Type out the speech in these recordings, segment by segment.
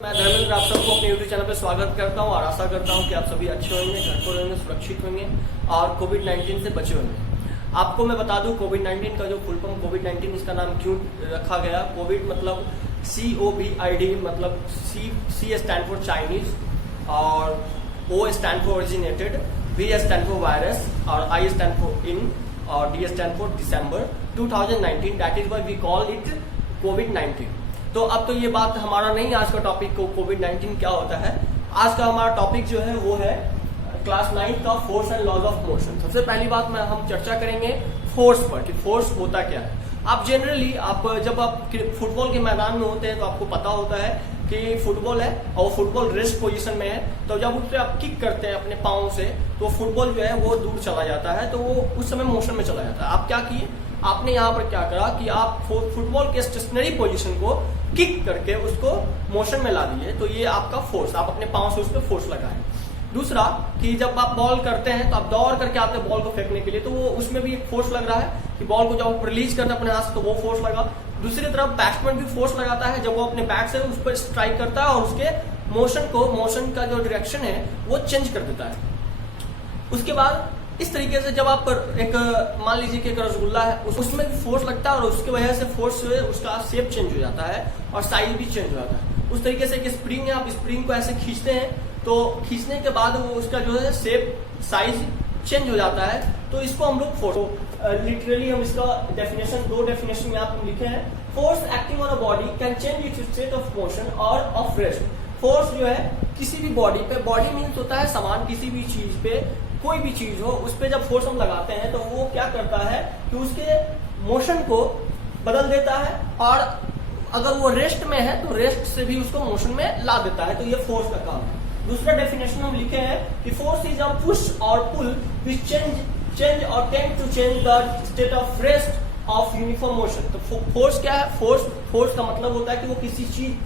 मैं धर्मेंद्र आप सबको अपने YouTube चैनल पर स्वागत करता हूं और आशा करता हूं कि आप सभी अच्छे होंगे, घर पर होंगे, सुरक्षित होंगे और कोविड-19 से बचे होंगे। आपको मैं बता दूं कोविड-19 का जो फुल फॉर्म कोविड-19 इसका नाम क्यों रखा गया। कोविड मतलब COVID मतलब C स्टैंड फॉर चाइनीज और O stand for originated, V stand for virus और I स्टैंड फॉर इन और D stand for December 2019। That is why we call it कोविड-19। तो अब तो ये बात हमारा नहीं, आज का टॉपिक को कोविड-19 क्या होता है। आज का हमारा टॉपिक जो है वो है क्लास 9 का force and laws of motion. सबसे पहली बात में हम चर्चा करेंगे फोर्स पर कि फोर्स होता क्या है। आप जनरली जब आप फुटबॉल के मैदान में होते हैं तो आपको पता होता है कि फुटबॉल है और फुटबॉल रेस्ट पोजीशन में है, तो जब उस पर आप किक करते हैं अपने पाँव से तो फुटबॉल जो है वो दूर चला जाता है, तो वो उस समय मोशन में चला जाता है। आप क्या किए, आपने यहाँ पर क्या करा कि आप फुटबॉल के स्टेशनरी पोजीशन को किक करके उसको मोशन में ला दिए, तो ये आपका फोर्स, आप अपने पांव से उस पर फोर्स लगाएं। दूसरा कि जब आप बॉल करते हैं तो आप दौड़ करके आते हैं बॉल को फेंकने के लिए, तो वो उसमें भी एक फोर्स लग रहा है कि बॉल को जब आप रिलीज करते हैं अपने हाथ से तो वो फोर्स लगा। दूसरी तरफ बैट्समैन भी फोर्स लगाता है जब वो अपने बैट से उस पर स्ट्राइक करता है और उसके मोशन का जो डायरेक्शन है वो चेंज कर देता है। उसके बाद इस तरीके से जब आप एक मान लीजिए कि एक रसगुल्ला है उसमें भी फोर्स लगता है और उसकी वजह से फोर्स से उसका शेप चेंज हो जाता है और साइज भी चेंज हो जाता है। उस तरीके से एक स्प्रिंग है, आप स्प्रिंग को ऐसे खींचते हैं तो खींचने के बाद वो उसका जो है शेप साइज चेंज हो जाता है, तो इसको हम लोग फोर्स लिटरली हम इसका दो डेफिनेशन में आप लिखे हैं। Force acting on a body can change it's state of motion और ऑफ रेस्ट। फोर्स जो है किसी भी बॉडी पे, बॉडी मीन्स होता है सामान, किसी भी चीज पे कोई भी चीज हो उस पर जब फोर्स हम लगाते हैं तो वो क्या करता है कि उसके मोशन को बदल देता है और अगर वो रेस्ट में है तो रेस्ट से भी उसको मोशन में ला देता है, तो ये फोर्स का काम है। दूसरा डेफिनेशन हम लिखे हैं कि force is a push or pull which change or tend to change the state of rest of uniform motion. तो फोर्स क्या है, फोर्स का मतलब होता है कि वो किसी चीज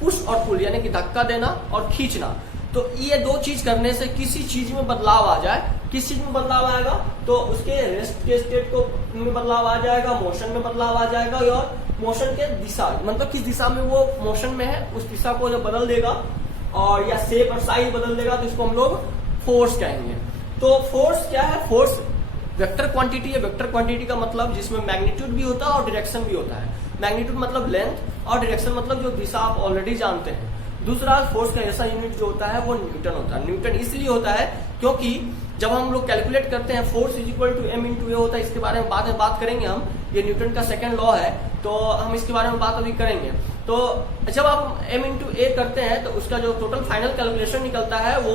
पुश और पुल यानी कि धक्का देना और खींचना, तो ये दो चीज करने से किसी चीज में बदलाव आ जाए। किस चीज में बदलाव आएगा तो उसके रेस्ट के स्टेट को में बदलाव आ जाएगा, मोशन में बदलाव आ जाएगा और मोशन के दिशा मतलब किस दिशा में वो मोशन में है उस दिशा को जब बदल देगा और या शेप और साइज बदल देगा तो इसको हम लोग फोर्स कहेंगे। तो फोर्स क्या है, फोर्स वेक्टर क्वांटिटी है। वेक्टर क्वांटिटी का मतलब जिसमें मैग्नीट्यूड भी होता है और डायरेक्शन भी होता है। मैग्नीट्यूड मतलब लेंथ और डायरेक्शन मतलब जो दिशा आप ऑलरेडी जानते हैं। दूसरा फोर्स का ऐसा यूनिट जो होता है वो न्यूटन होता है। न्यूटन इसलिए होता है क्योंकि जब हम लोग कैलकुलेट करते हैं force is equal to m into A होता है। इसके बारे में बाद में बात करेंगे हम, ये न्यूटन का सेकंड लॉ है तो हम इसके बारे में बात अभी करेंगे। तो जब आप m इंटू ए करते हैं तो उसका जो टोटल फाइनल कैलकुलेशन निकलता है वो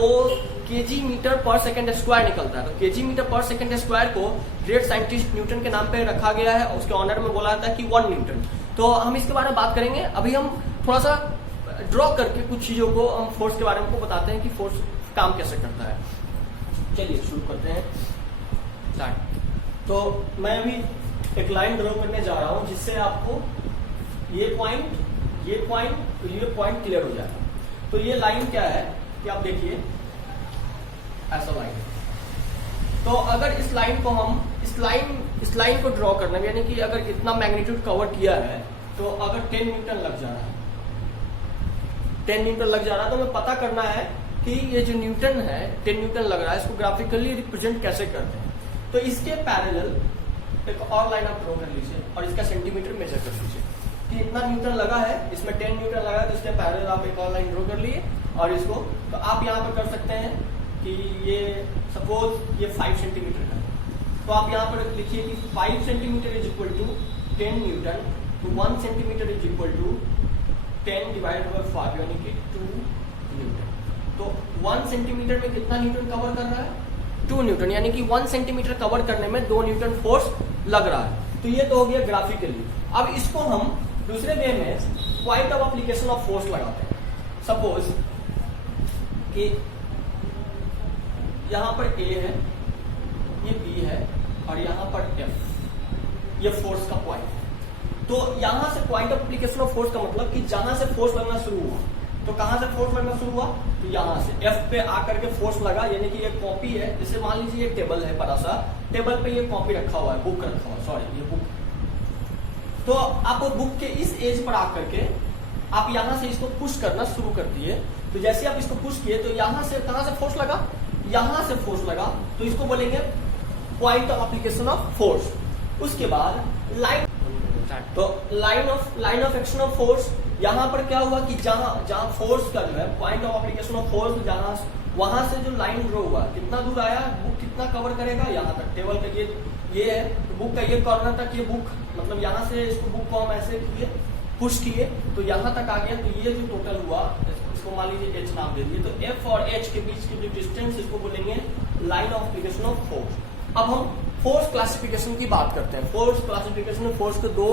kg मीटर पर सेकंड स्क्वायर निकलता है। तो kg मीटर पर सेकंड स्क्वायर को ग्रेट साइंटिस्ट न्यूटन के नाम पे रखा गया है, उसके ऑनर में बोला जाता है कि 1 न्यूटन। तो हम इसके बारे में बात करेंगे। अभी हम थोड़ा सा ड्रॉ करके कुछ चीजों को हम फोर्स के बारे में बताते हैं कि फोर्स काम कैसे करता है। चलिए शुरू करते हैं लाइन। तो मैं अभी एक लाइन ड्रॉ करने जा रहा हूं जिससे आपको ये पॉइंट क्लियर हो जाए। तो ये लाइन क्या है कि आप देखिए ऐसा लाइन। तो अगर इस लाइन को हम इस लाइन को ड्रॉ करना यानी कि अगर इतना मैग्नीट्यूड कवर किया है तो अगर 10 न्यूटन लग जा रहा है, 10 न्यूटन लग जा रहा है तो हमें पता करना है कि ये जो न्यूटन है 10 न्यूटन लग रहा है इसको ग्राफिकली रिप्रेजेंट कैसे करते हैं। तो इसके पैरेलल एक और लाइन आप ड्रॉ कर लीजिए और इसका सेंटीमीटर मेजर कर लीजिए कि इतना न्यूटन लगा है, इसमें 10 न्यूटन लगा है, तो इसके पैरेलल आप एक और लाइन ड्रॉ कर लिए और इसको तो आप यहाँ पर कर सकते हैं कि ये सपोज ये 5 सेंटीमीटर है, तो आप यहाँ पर लिखिए कि 5 centimetre is equal to 10 newton, तो 1 centimetre is equal to 10 divide by 5 यानी कि 2 न्यूटन। तो 1 सेंटीमीटर में कितना न्यूटन कवर कर रहा है, 2 न्यूटन, यानी कि 1 सेंटीमीटर कवर करने में 2 न्यूटन फोर्स लग रहा है। तो ये तो हो गया ग्राफिकली। अब इसको हम दूसरे वे में point of application of force लगाते हैं। सपोज कि यहां पर A है, ये B है और यहां पर F, ये फोर्स का पॉइंट है। तो यहां से point of application of force का मतलब कि जहां से फोर्स लगना शुरू हुआ, तो कहां से फोर्स लगना शुरू हुआ, तो यहां से F पे आकर के फोर्स लगा, यानी कि ये कॉपी है। जैसे मान लीजिए ये टेबल है बड़ा सा, टेबल पे ये कॉपी रखा हुआ है, बुक रखा हुआ है, सॉरी ये बुक। तो आप बुक के इस एज पर आकर के आप यहाँ से इसको पुश करना शुरू कर दिए, तो जैसे आप इसको पुश किए तो यहाँ से कहाँ से फोर्स लगा, यहाँ से फोर्स लगा, तो इसको बोलेंगे point of application of force. उसके बाद लाइन, तो line of action of force, यहाँ पर क्या हुआ कि जहाँ फोर्स का जो है point of application of force, जहाँ वहां से जो लाइन ड्रॉ हुआ कितना दूर आया, बुक कितना कवर करेगा, यहाँ तक टेबल का ये है, तो बुक का ये कॉर्नर तक, ये बुक मतलब यहाँ से इसको बुक को हम ऐसे किए, पुश किए तो यहाँ तक आ गया, तो ये जो टोटल हुआ इसको मान लीजिए h नाम दे दिए, तो F और H के बीच की जो डिस्टेंस इसको बोलेंगे line of application of force. अब हम फोर्स क्लासिफिकेशन की बात करते हैं। फोर्स क्लासिफिकेशन में फोर्स को दो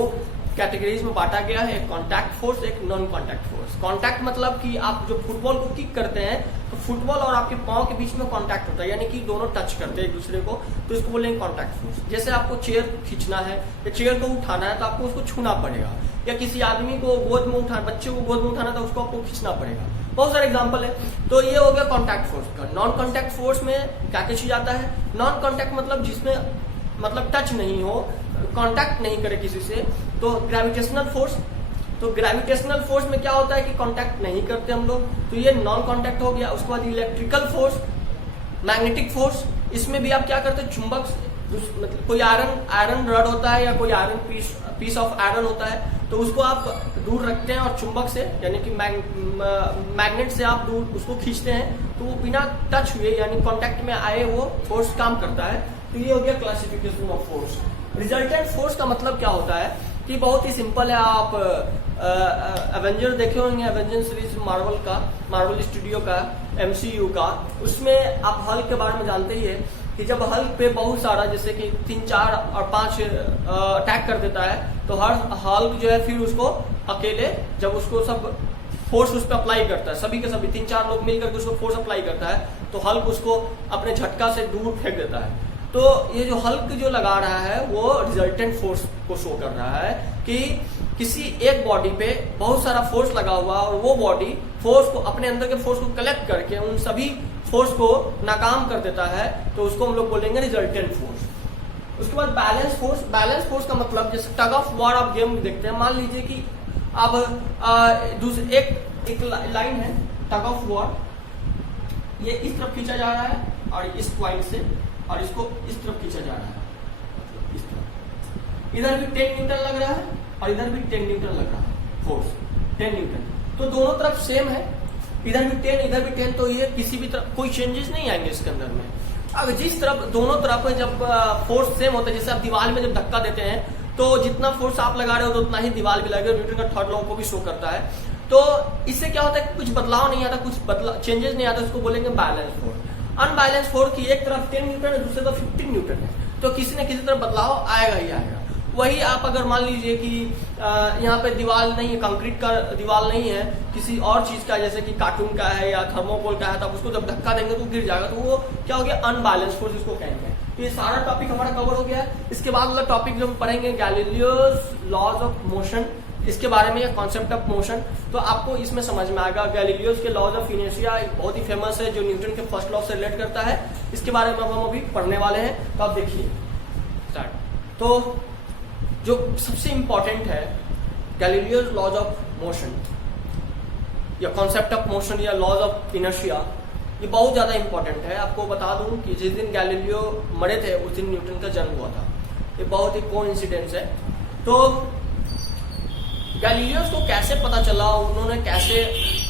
कैटेगरीज में बांटा गया है, एक कॉन्टैक्ट फोर्स, एक नॉन कॉन्टैक्ट फोर्स। कॉन्टैक्ट मतलब कि आप जो फुटबॉल को किक करते हैं तो फुटबॉल और आपके पांव के बीच में कॉन्टैक्ट होता है, यानी कि दोनों टच करते हैं एक दूसरे को, तो इसको बोलेंगे कॉन्टैक्ट फोर्स। जैसे आपको चेयर खींचना है या चेयर को उठाना है तो आपको उसको छूना पड़ेगा, या किसी आदमी को गोद में उठाना, बच्चे को गोद में उठाना तो उसको आपको खींचना पड़ेगा। बहुत सारे एग्जांपल है। तो ये हो गया कॉन्टैक्ट फोर्स का। नॉन कॉन्टैक्ट फोर्स में क्या क्या चीज आता है? नॉन कॉन्टैक्ट मतलब जिसमें मतलब टच नहीं हो, कांटेक्ट नहीं करे किसी से, तो ग्रेविटेशनल फोर्स। तो ग्रेविटेशनल फोर्स में क्या होता है कि कांटेक्ट नहीं करते हम लोग, तो ये नॉन कांटेक्ट हो गया। उसके बाद इलेक्ट्रिकल फोर्स, मैग्नेटिक फोर्स, इसमें भी आप क्या करते हैं, चुंबक मतलब कोई आयरन रड होता है या कोई आयरन पीस ऑफ आयरन होता है, तो उसको आप दूर रखते हैं और चुंबक से यानी कि मैग्नेट से आप दूर उसको खींचते हैं, तो वो बिना टच हुए यानी कांटेक्ट में आए वो फोर्स काम करता है। तो ये हो गया classification of force. Resultant force का मतलब क्या होता है कि बहुत ही सिंपल है। आप एवेंजर देखे होंगे, एवेंजर सीरीज मार्वल स्टूडियो का, MCU का, उसमें आप हल्क के बारे में जानते ही है कि जब हल्क पे बहुत सारा जैसे कि 3, 4 और 5 अटैक कर देता है, तो हर हल्क जो है फिर उसको अकेले जब उसको सब फोर्स उस पर अप्लाई करता है, सभी के सभी 3-4 लोग मिलकर के उसको फोर्स अप्लाई करता है, तो हल्क उसको अपने झटका से दूर फेंक देता है। तो ये जो हल्क जो लगा रहा है वो रिजल्टेंट फोर्स को शो कर रहा है कि किसी एक बॉडी पे बहुत सारा फोर्स लगा हुआ और वो बॉडी फोर्स को, अपने अंदर के फोर्स को कलेक्ट करके उन सभी फोर्स को नाकाम कर देता है, तो उसको हम लोग बोलेंगे रिजल्टेंट फोर्स। उसके बाद बैलेंस फोर्स। बैलेंस फोर्स का मतलब जैसे टग ऑफ वॉर आप गेम देखते हैं, मान लीजिए कि अब दूसरे एक लाइन है टग ऑफ वॉर, ये इस तरफ खींचा जा रहा है और इस पॉइंट से, और इसको इस तरफ खींचा जा रहा है, इस तरफ। इधर भी 10 न्यूटन लग रहा है और इधर भी 10 न्यूटन लग रहा है फोर्स, 10 न्यूटन। तो दोनों तरफ सेम है, इधर भी 10 इधर भी 10, तो ये किसी भी तरफ कोई चेंजेस नहीं आएंगे इसके अंदर में। अब जिस तरफ दोनों तरफ जब फोर्स सेम होता है, जैसे आप दीवार में जब धक्का देते हैं तो जितना फोर्स आप लगा रहे हो तो उतना ही दीवार भी लगेगा, न्यूटन का थर्ड लॉ को भी शो करता है। तो इससे क्या होता है, कुछ बदलाव नहीं आता, कुछ चेंजेस नहीं आता, उसको बोलेंगे बैलेंस फोर्स। अनबैलेंस फोर्स की एक तरफ 10 न्यूटन है, दूसरी तरफ 15 न्यूटन है, तो किसी न किसी तरफ बदलाव आएगा ही आएगा। वही आप अगर मान लीजिए कि यहाँ पे दीवार नहीं है, कंक्रीट का दीवार नहीं है, किसी और चीज का जैसे कि कार्टून का है या थर्मोकोल का है, तब उसको जब धक्का देंगे तो गिर जाएगा, तो वो क्या हो गया, अनबैलेंस फोर्स इसको कहेंगे। तो ये सारा टॉपिक हमारा कवर हो गया है। इसके बाद वाला टॉपिक जो हम पढ़ेंगे गैलीलियोस लॉज ऑफ मोशन, इसके बारे में, कॉन्सेप्ट ऑफ मोशन, तो आपको इसमें समझ में आएगा। गैलीलियोस के लॉज ऑफ इनर्शिया बहुत ही फेमस है, जो न्यूटन के फर्स्ट लॉ से रिलेट करता है, इसके बारे में हम अभी पढ़ने वाले हैं। तो आप देखिए स्टार्ट। तो जो सबसे इंपॉर्टेंट है गैलीलियोस लॉज ऑफ मोशन या कॉन्सेप्ट ऑफ मोशन या लॉज ऑफ इनर्शिया, ये बहुत ज्यादा इंपॉर्टेंट है। आपको बता दूं कि जिस दिन गैलीलियो मरे थे उस दिन न्यूटन का जन्म हुआ था। ये बहुत ही कोइंसिडेंस है। तो गैलीलियोस को कैसे पता चला, उन्होंने कैसे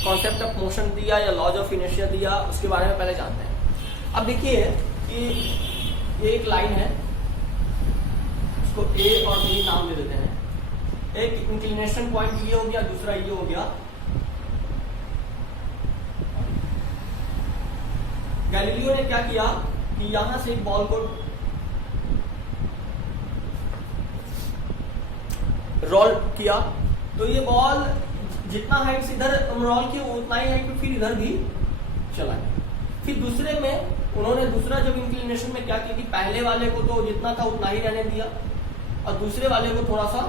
कॉन्सेप्ट ऑफ मोशन दिया या लॉज ऑफ इनर्शिया दिया, उसके बारे में पहले जानते हैं। अब देखिए कि ये एक लाइन है, इसको A और B नाम दे देते हैं। एक इंक्लिनेशन पॉइंट ये हो गया, दूसरा ये हो गया। गैलीलियो ने क्या किया कि यहां से एक बॉल को रोल किया, तो ये बॉल जितना हाइट से इधर रोल किया उतना ही हाइट पे फिर इधर भी चला गया। फिर दूसरे में उन्होंने दूसरा जब इंक्लिनेशन में क्या किया कि पहले वाले को तो जितना था उतना ही रहने दिया और दूसरे वाले को थोड़ा सा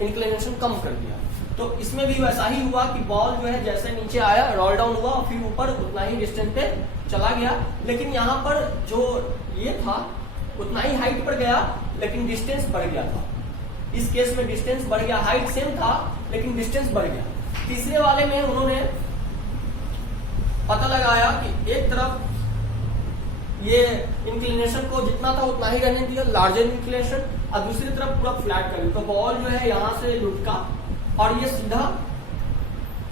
इंक्लिनेशन कम कर दिया। तो इसमें भी वैसा ही हुआ कि बॉल जो है जैसे नीचे आया रोल डाउन हुआ और फिर ऊपर उतना ही डिस्टेंस पे चला गया, लेकिन यहाँ पर जो ये था उतना ही हाइट पर गया लेकिन डिस्टेंस बढ़ गया था। इस केस में डिस्टेंस बढ़ गया, हाइट सेम था लेकिन डिस्टेंस बढ़ गया। तीसरे वाले में उन्होंने पता लगाया कि एक तरफ ये इंक्लिनेशन को जितना था उतना ही रहने दिया, लार्जर इंक्लिनेशन, और दूसरी तरफ पूरा फ्लैट कर दिया। तो बॉल जो है यहाँ से लुढ़का और ये सीधा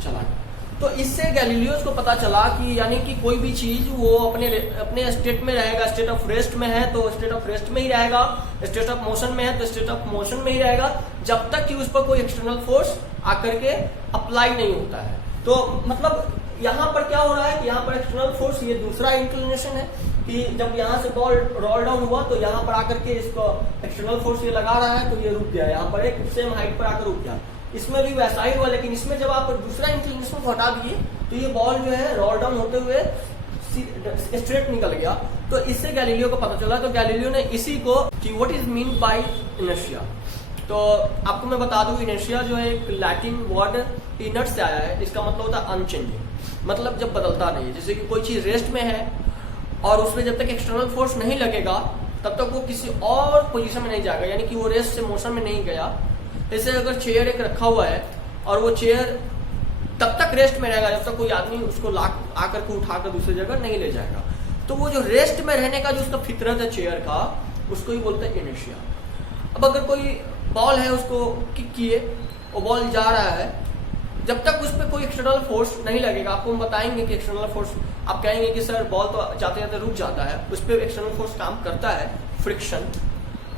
चला गया। तो इससे गैलीलियो को पता चला कि यानी कि कोई भी चीज वो अपने स्टेट में रहेगा, स्टेट ऑफ रेस्ट में है तो स्टेट ऑफ रेस्ट में ही रहेगा, स्टेट ऑफ मोशन में है तो स्टेट ऑफ मोशन में ही रहेगा, जब तक कि उस पर कोई एक्सटर्नल फोर्स आकर के अप्लाई नहीं होता है। तो मतलब यहाँ पर क्या हो रहा है कि यहाँ पर एक्सटर्नल फोर्स, ये दूसरा इंक्लिनेशन है कि जब यहाँ से बॉल रोल डाउन हुआ तो यहाँ पर आकर के इसको एक्सटर्नल फोर्स ये लगा रहा है तो ये रुक गया, यहाँ पर एक सेम हाइट पर आकर रुक गया। इसमें भी वैसा ही हुआ, लेकिन इसमें जब आप दूसरा इंक्लिनेशन को हटा दिए तो ये बॉल जो है रोल डाउन होते हुए स्ट्रेट निकल गया। तो इससे गैलीलियो को पता चला। तो गैलीलियो ने इसी को कि what is mean by inertia. तो आपको मैं बता दूं, इनर्शिया जो है एक लैटिन वर्ड इनर्ट से आया है। इसका मतलब होता है अनचेंजिंग, मतलब जब बदलता नहीं है। जैसे कि कोई चीज रेस्ट में है और उसमें जब तक एक्सटर्नल फोर्स नहीं लगेगा तब तक वो किसी और पोजीशन में नहीं जाएगा, यानी कि वो रेस्ट से मोशन में नहीं गया। जैसे अगर चेयर एक रखा हुआ है और वो चेयर तब तक रेस्ट में रहेगा जब तक कोई आदमी उसको आकर के उठाकर दूसरी जगह नहीं ले जाएगा। तो वो जो रेस्ट में रहने का जो उसका फितरत है चेयर का, उसको ही बोलते हैं इनर्शिया। अब अगर कोई बॉल है, उसको किक किए, वो बॉल जा रहा है, जब तक उस पर कोई एक्सटर्नल फोर्स नहीं लगेगा, आपको हम बताएंगे कि एक्सटर्नल फोर्स, आप कहेंगे कि सर बॉल तो जाते जाते रुक जाता है, उस पर एक्सटर्नल फोर्स काम करता है। फ्रिक्शन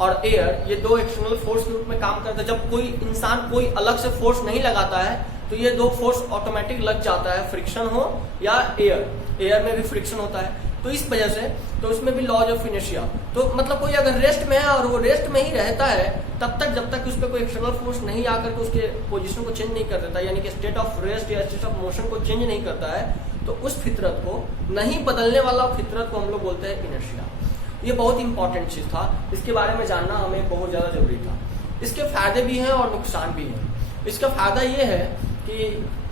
और एयर, ये दो एक्सटर्नल फोर्स के रूप में काम करता है। जब कोई इंसान कोई अलग से फोर्स नहीं लगाता है तो ये दो फोर्स ऑटोमेटिक लग जाता है, फ्रिक्शन हो या एयर में भी फ्रिक्शन होता है। तो इस वजह से तो उसमें भी लॉज ऑफ इनर्शिया। तो मतलब कोई अगर रेस्ट में है और वो रेस्ट में ही रहता है तब तक, जब तक उस पर कोई एक्सटर्नल फोर्स नहीं आकर के उसके पोजीशन को चेंज नहीं कर देता, यानी कि स्टेट ऑफ रेस्ट या स्टेट ऑफ मोशन को चेंज नहीं करता है, तो उस फितरत को, नहीं बदलने वाला फितरत को हम लोग बोलते हैं इनर्शिया। ये बहुत इंपॉर्टेंट चीज था, इसके बारे में जानना हमें बहुत ज्यादा जरूरी था। इसके फायदे भी हैं और नुकसान भी हैं। इसका फायदा ये है कि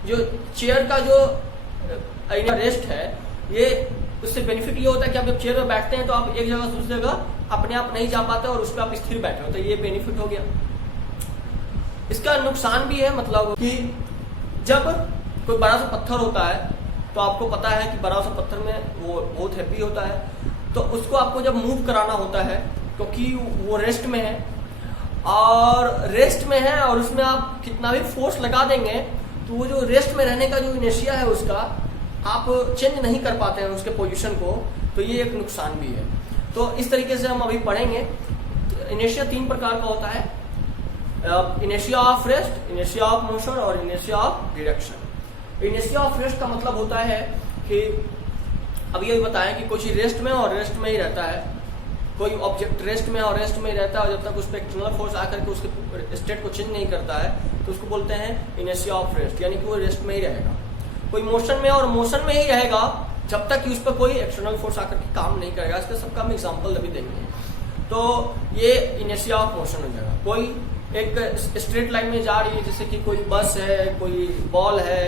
जो चेयर का जो रेस्ट है, ये उससे बेनिफिट ये होता है कि आप जब चेयर में बैठते हैं तो आप एक जगह से दूसरी जगह अपने आप नहीं जा पाते और उस पर आप स्थिर बैठे हो, तो ये बेनिफिट हो गया। इसका नुकसान भी है, मतलब कि जब कोई बड़ा सा पत्थर होता है तो आपको पता है कि बड़ा सा पत्थर में वो बहुत हैवी होता है, तो उसको आपको जब मूव कराना होता है क्योंकि वो रेस्ट में है और उसमें आप कितना भी फोर्स लगा देंगे तो वो जो रेस्ट में रहने का जो इनर्शिया है उसका आप चेंज नहीं कर पाते हैं उसके पोजीशन को, तो ये एक नुकसान भी है। तो इस तरीके से हम अभी पढ़ेंगे। इनर्शिया 3 प्रकार का होता है, inertia of rest, inertia of motion और inertia of direction. Inertia of rest का मतलब होता है कि अभी ये बताया कि कोई चीज रेस्ट में और रेस्ट में ही रहता है, कोई ऑब्जेक्ट रेस्ट में और रेस्ट में ही रहता है, और जब तक उस पर एक्सटर्नल फोर्स आकर के उसके स्टेट को चेंज नहीं करता है तो उसको बोलते हैं इनर्शिया ऑफ रेस्ट, यानी कि वो रेस्ट में ही रहेगा। कोई मोशन में और मोशन में ही रहेगा जब तक कि उस पर कोई एक्सटर्नल फोर्स आकर के काम नहीं करेगा। इसका सबका हम एग्जांपल अभी देंगे। तो ये इनर्शिया ऑफ मोशन हो जाएगा। कोई एक स्ट्रेट लाइन में जा रही है, जैसे कि कोई बस है, कोई बॉल है,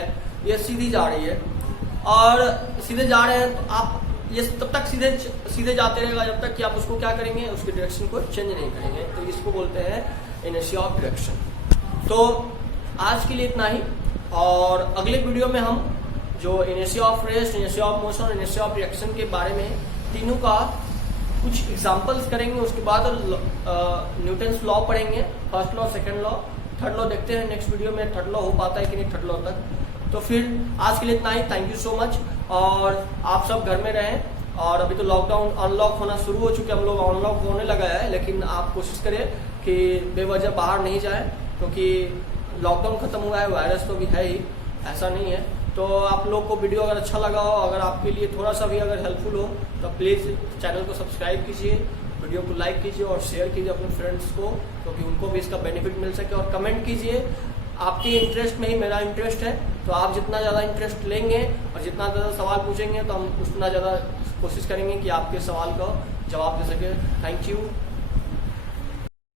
ये सीधी जा रही है और सीधे जा रहे हैं तो आप ये तब तक सीधे जाते रहेगा जब तक कि आप उसको क्या करेंगे, उसकी डायरेक्शन को चेंज नहीं करेंगे, तो इसको बोलते हैं इनर्शिया ऑफ डायरेक्शन। तो आज के लिए इतना ही, और अगले वीडियो में हम जो inertia of rest, inertia of motion और इनर्शिया ऑफ रिएक्शन के बारे में तीनों का कुछ एग्जांपल्स करेंगे। उसके बाद न्यूटन्स लॉ पढ़ेंगे, first law, second law, third law देखते हैं नेक्स्ट वीडियो में थर्ड लॉ हो पाता है कि नहीं थर्ड लॉ तक। तो फिर आज के लिए इतना ही। Thank you so much. और आप सब घर में रहें, और अभी तो लॉकडाउन अनलॉक होना शुरू हो चुके, हम लोग अनलॉक होने लगा है, लेकिन आप कोशिश करें कि बेवजह बाहर नहीं जाए, क्योंकि लॉकडाउन खत्म हुआ है, वायरस तो भी है ही, ऐसा नहीं है। तो आप लोग को वीडियो अगर अच्छा लगा हो, अगर आपके लिए थोड़ा सा भी अगर हेल्पफुल हो, तो प्लीज़ चैनल को सब्सक्राइब कीजिए, वीडियो को लाइक कीजिए और शेयर कीजिए अपने फ्रेंड्स को, क्योंकि उनको भी इसका बेनिफिट मिल सके। और कमेंट कीजिए, आपके इंटरेस्ट में ही मेरा इंटरेस्ट है, तो आप जितना ज़्यादा इंटरेस्ट लेंगे और जितना ज़्यादा सवाल पूछेंगे तो हम उतना ज़्यादा कोशिश करेंगे कि आपके सवाल का जवाब दे सके। Thank you.